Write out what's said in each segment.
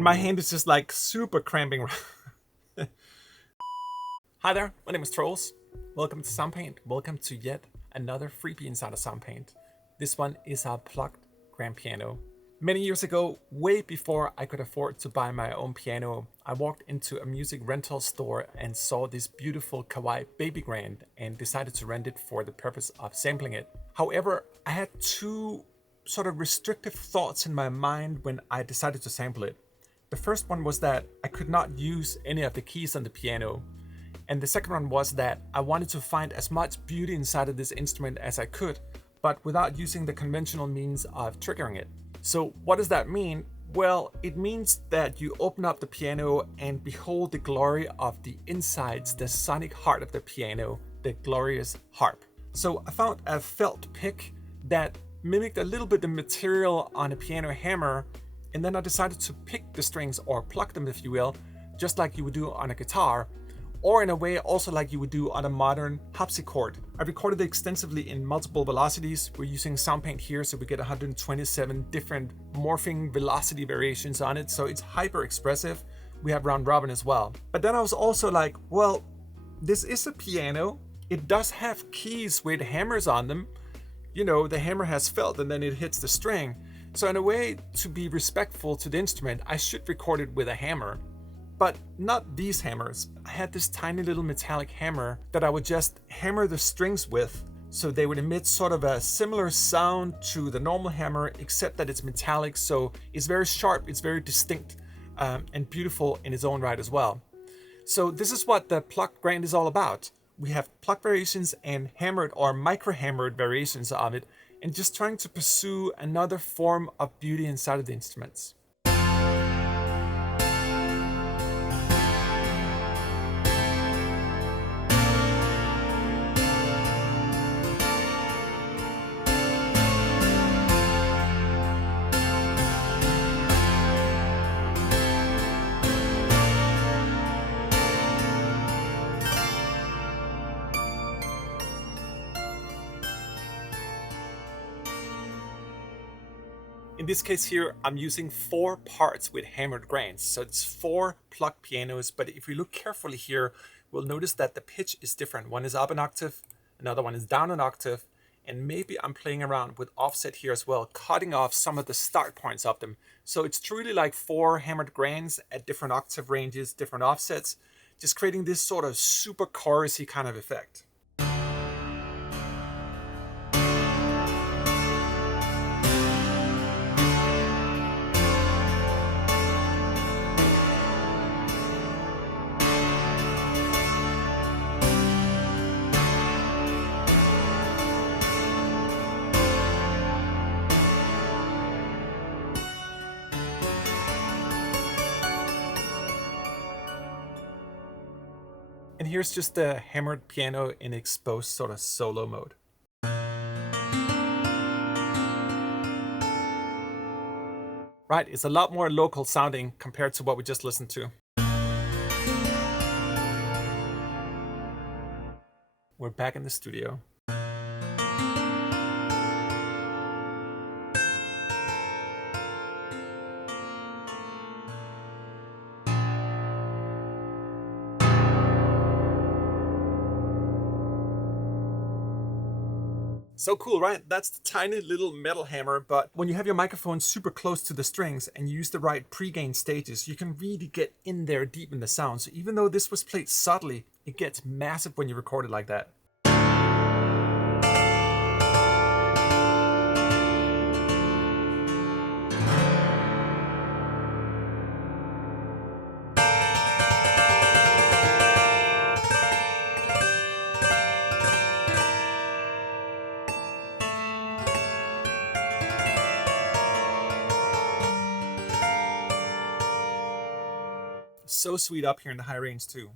My hand is just like super cramping. Hi there, my name is Trolls. Welcome to Soundpaint. Welcome to yet another freebie inside of Soundpaint. This one is our Plucked Grand Piano. Many years ago, way before I could afford to buy my own piano, I walked into a music rental store and saw this beautiful Kawaii baby grand and decided to rent it for the purpose of sampling it. However, I had two sort of restrictive thoughts in my mind when I decided to sample it. The first one was that I could not use any of the keys on the piano. And the second one was that I wanted to find as much beauty inside of this instrument as I could, but without using the conventional means of triggering it. So what does that mean? Well, it means that you open up the piano and behold the glory of the insides, the sonic heart of the piano, the glorious harp. So I found a felt pick that mimicked a little bit the material on a piano hammer, and then I decided to pick the strings, or pluck them if you will, just like you would do on a guitar, or in a way also like you would do on a modern harpsichord. I recorded it extensively in multiple velocities. We're using Soundpaint here, so we get 127 different morphing velocity variations on it, so it's hyper expressive. We have round robin as well. But then I was also like, well, this is a piano. It does have keys with hammers on them. You know, the hammer has felt and then it hits the string. So in a way, to be respectful to the instrument, I should record it with a hammer. But not these hammers. I had this tiny little metallic hammer that I would just hammer the strings with, so they would emit sort of a similar sound to the normal hammer, except that it's metallic, so it's very sharp, it's very distinct, and beautiful in its own right as well. So this is what the Plucked Grand is all about. We have pluck variations and hammered or micro-hammered variations of it, and just trying to pursue another form of beauty inside of the instruments. In this case here, I'm using 4 parts with hammered grands. So it's 4 plucked pianos, but if we look carefully here, we'll notice that the pitch is different. One is up an octave, another one is down an octave, and maybe I'm playing around with offset here as well, cutting off some of the start points of them. So it's truly like 4 hammered grands at different octave ranges, different offsets, just creating this sort of super chorusy kind of effect. And here's just the hammered piano in exposed sort of solo mode. Right, it's a lot more local sounding compared to what we just listened to. We're back in the studio. So cool, right? That's the tiny little metal hammer, but when you have your microphone super close to the strings and you use the right pre-gain stages, you can really get in there deep in the sound. So even though this was played subtly, it gets massive when you record it like that. So sweet up here in the high range too.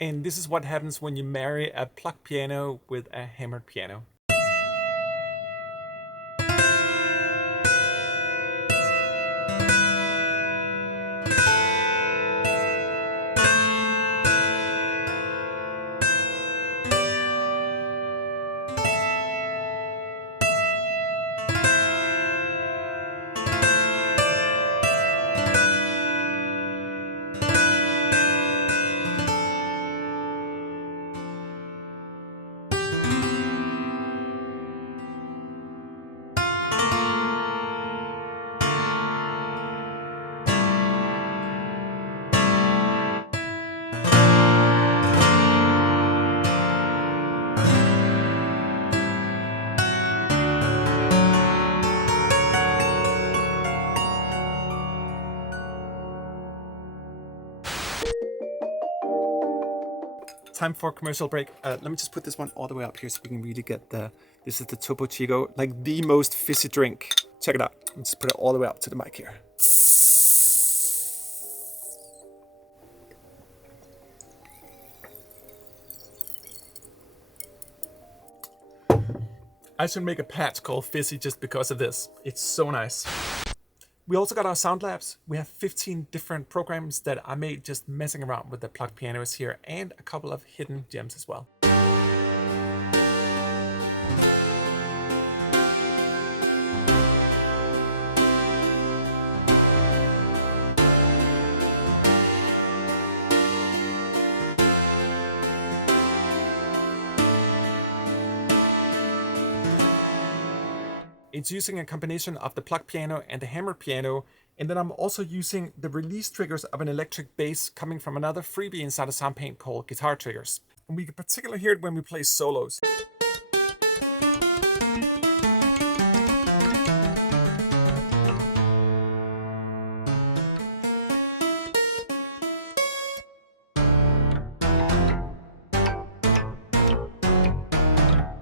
And this is what happens when you marry a plucked piano with a hammered piano. Time for a commercial break. Let me just put this one all the way up here so we can really get the... This is the Topo Chico, like the most fizzy drink. Check it out. Let me just put it all the way up to the mic here. I should make a patch called Fizzy just because of this. It's so nice. We also got our Soundlabs. We have 15 different programs that I made just messing around with the Plucked pianos here, and a couple of hidden gems as well. It's using a combination of the Plucked piano and the hammered piano, and then I'm also using the release triggers of an electric bass coming from another freebie inside of Soundpaint called Guitar Triggers. And we can particularly hear it when we play solos.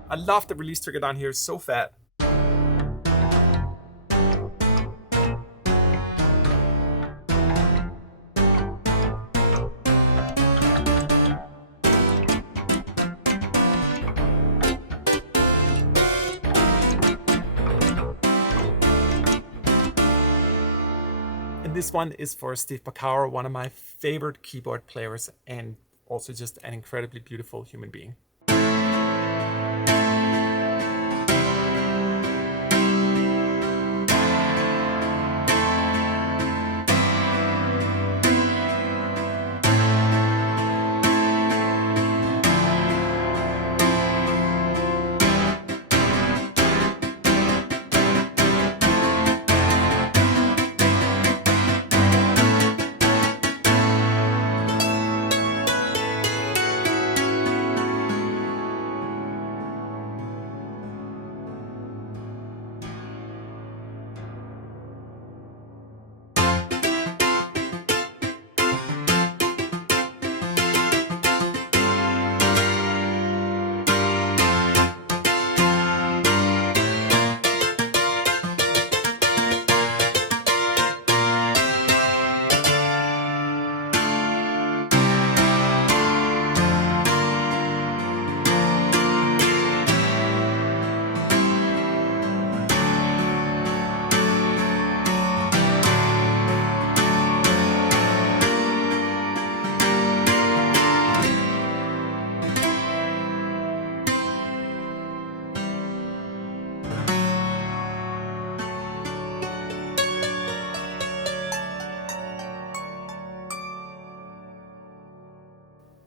I love the release trigger down here, it's so fat. This one is for Steve Bacauer, one of my favorite keyboard players and also just an incredibly beautiful human being.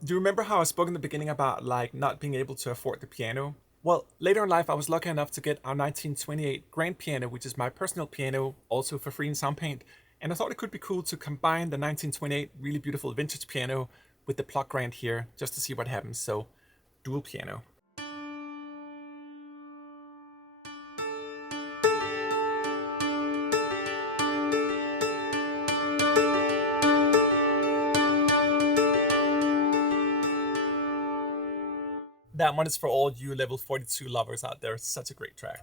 Do you remember how I spoke in the beginning about like not being able to afford the piano? Well, later in life, I was lucky enough to get our 1928 Grand Piano, which is my personal piano, also for free in Soundpaint. And I thought it could be cool to combine the 1928 really beautiful vintage piano with the Pluck Grand here, just to see what happens. So, dual piano. That one is for all you level 42 lovers out there. It's such a great track.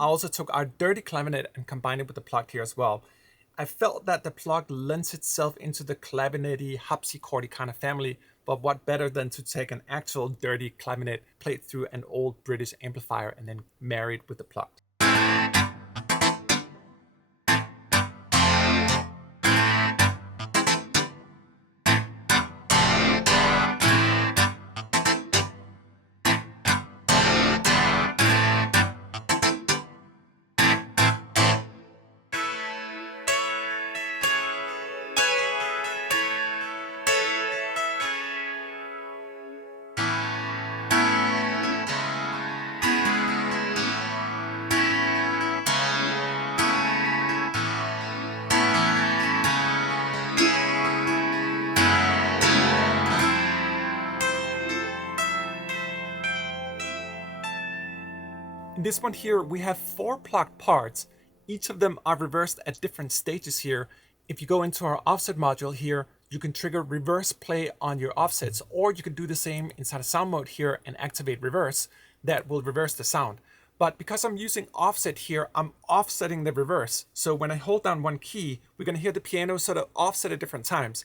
I also took our dirty clavinet and combined it with the Pluck here as well. I felt that the Pluck lends itself into the clavinet-y, harpsichord kind of family, but what better than to take an actual dirty clavinet, play it through an old British amplifier, and then marry it with the Pluck. In this one here, we have 4 plucked parts. Each of them are reversed at different stages here. If you go into our offset module here, you can trigger reverse play on your offsets, or you can do the same inside of sound mode here and activate reverse. That will reverse the sound. But because I'm using offset here, I'm offsetting the reverse. So when I hold down one key, we're going to hear the piano sort of offset at different times.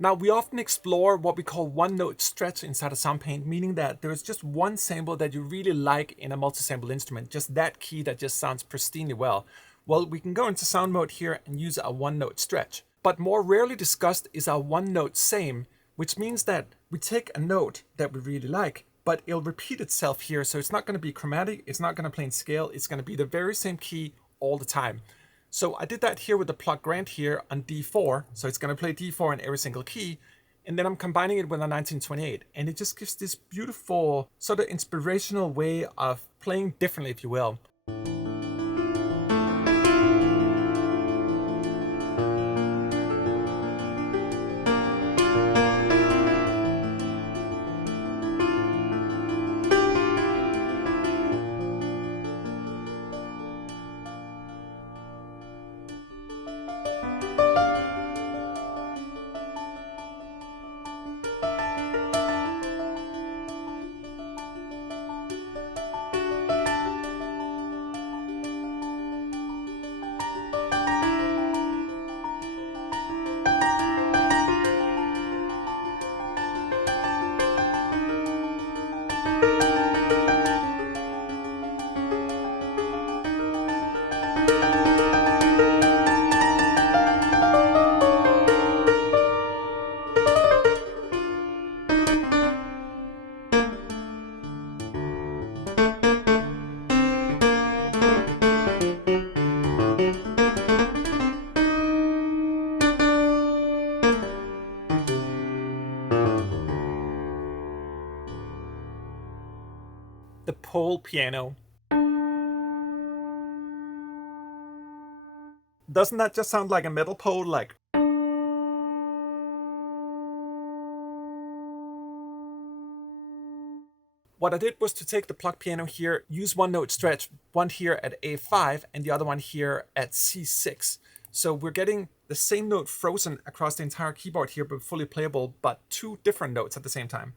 Now, we often explore what we call one-note stretch inside of Soundpaint, meaning that there's just one sample that you really like in a multi-sample instrument, just that key that just sounds pristinely well. Well, we can go into sound mode here and use a one-note stretch. But more rarely discussed is our one-note same, which means that we take a note that we really like, but it'll repeat itself here, so it's not going to be chromatic, it's not going to play in scale, it's going to be the very same key all the time. So I did that here with the Pluck Grand here on D4. So it's going to play D4 in every single key. And then I'm combining it with a 1928. And it just gives this beautiful sort of inspirational way of playing differently, if you will. The pole piano. Doesn't that just sound like a metal pole? Like, what I did was to take the Pluck piano here, use one note stretch, one here at A5 and the other one here at C6. So we're getting the same note frozen across the entire keyboard here, but fully playable, but 2 different notes at the same time.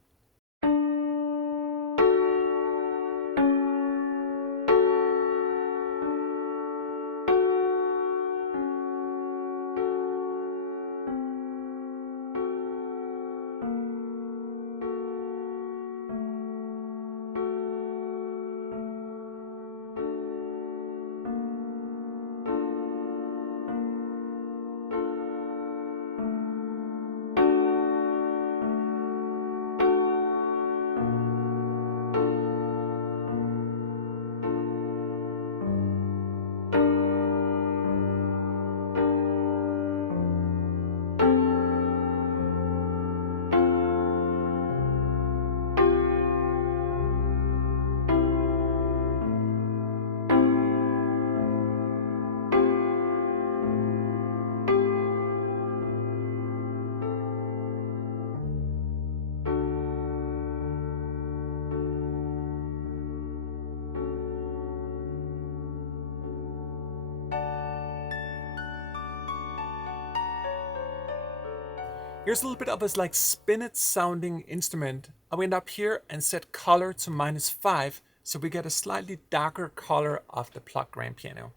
Here's a little bit of a like Spinet sounding instrument. I went up here and set color to -5, so we get a slightly darker color of the Pluck Grand Piano.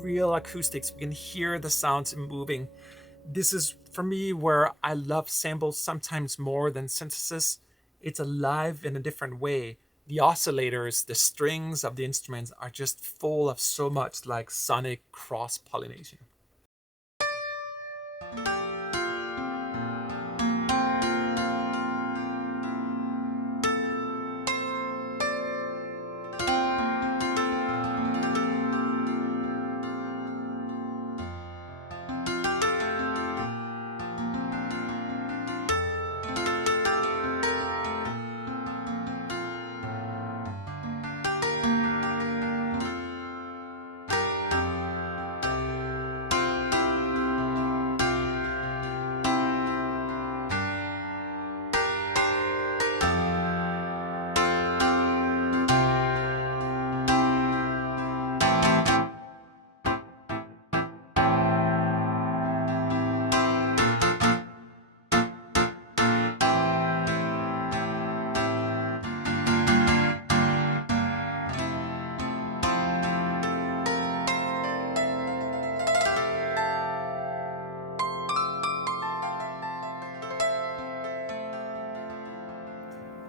Real acoustics, we can hear the sounds moving. This is for me where I love samples sometimes more than synthesis. It's alive in a different way. The oscillators, the strings of the instruments are just full of so much like sonic cross-pollination.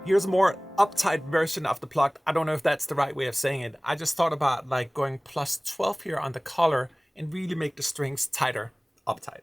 Here's a more uptight version of the Pluck. I don't know if that's the right way of saying it. I just thought about like going +12 here on the collar and really make the strings tighter, uptight.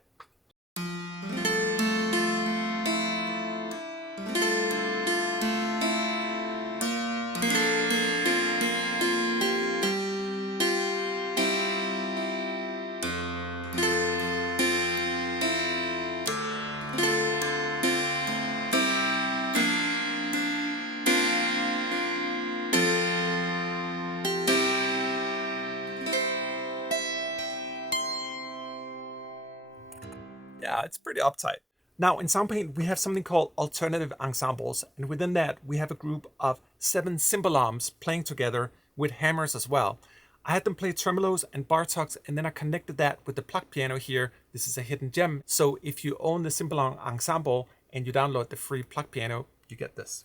Yeah, it's pretty uptight. Now in Soundpaint, we have something called alternative ensembles. And within that, we have a group of 7 cimbaloms playing together with hammers as well. I had them play tremolos and bartoks, and then I connected that with the Pluck piano here. This is a hidden gem. So if you own the cimbalom ensemble and you download the free Pluck piano, you get this.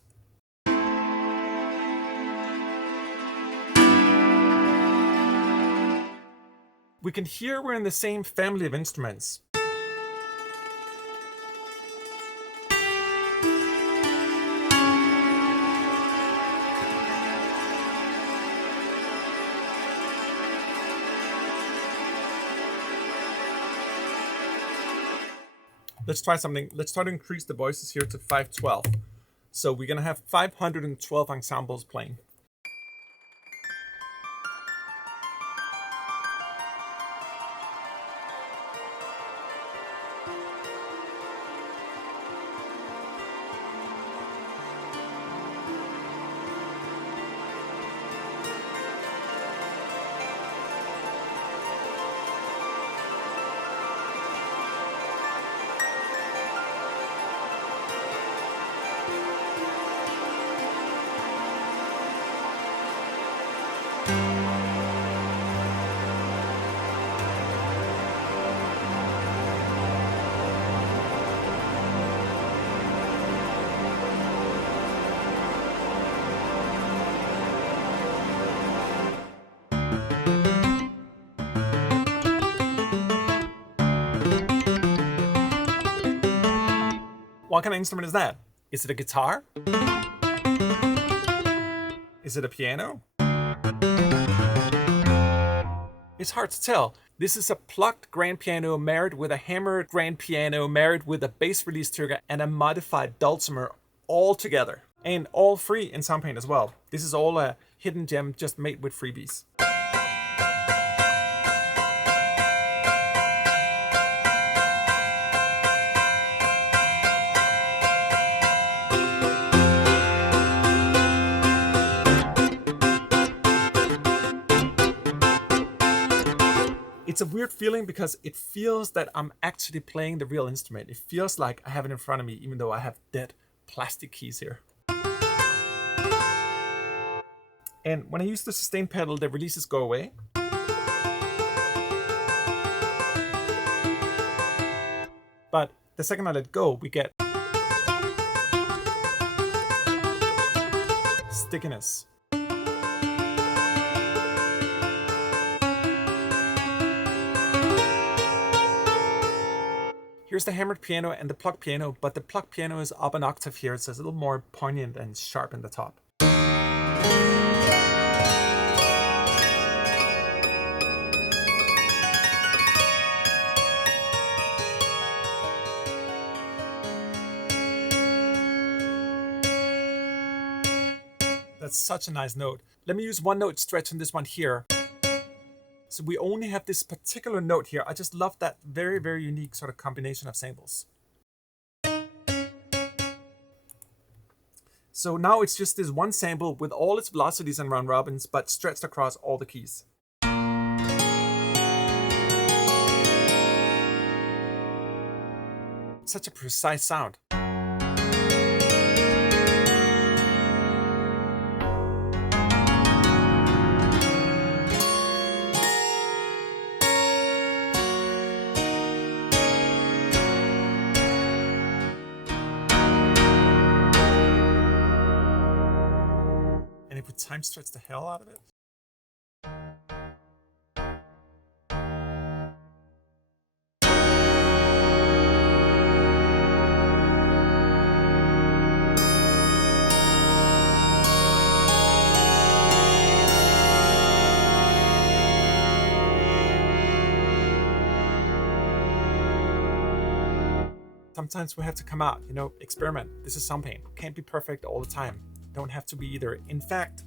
We can hear we're in the same family of instruments. Let's try something. Let's try to increase the voices here to 512. So we're going to have 512 ensembles playing. What kind of instrument is that? Is it a guitar? Is it a piano? It's hard to tell. This is a plucked grand piano married with a hammered grand piano married with a bass release trigger and a modified dulcimer all together. And all free in Soundpaint as well. This is all a hidden gem just made with freebies. It's a weird feeling because it feels that I'm actually playing the real instrument. It feels like I have it in front of me, even though I have dead plastic keys here. And when I use the sustain pedal, the releases go away. But the second I let go, we get stickiness. Here's the hammered piano and the plucked piano, but the plucked piano is up an octave here, so it's a little more poignant and sharp in the top. That's such a nice note. Let me use one note stretch on this one here. So we only have this particular note here. I just love that very, very unique sort of combination of samples. So now it's just this one sample with all its velocities and round robins, but stretched across all the keys. Such a precise sound. And if we time stretch the hell out of it. Sometimes we have to come out, experiment. This is Soundpaint. Can't be perfect all the time. Don't have to be either. In fact,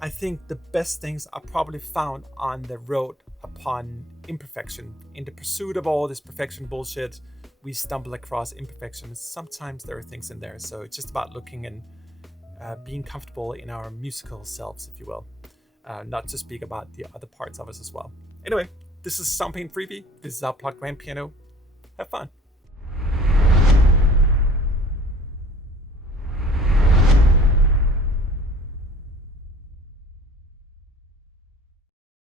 I think the best things are probably found on the road upon imperfection. In the pursuit of all this perfection bullshit, we stumble across imperfections. Sometimes there are things in there. So it's just about looking and being comfortable in our musical selves, if you will. Not to speak about the other parts of us as well. Anyway, this is Soundpaint Freebie. This is our Plucked Grand Piano. Have fun.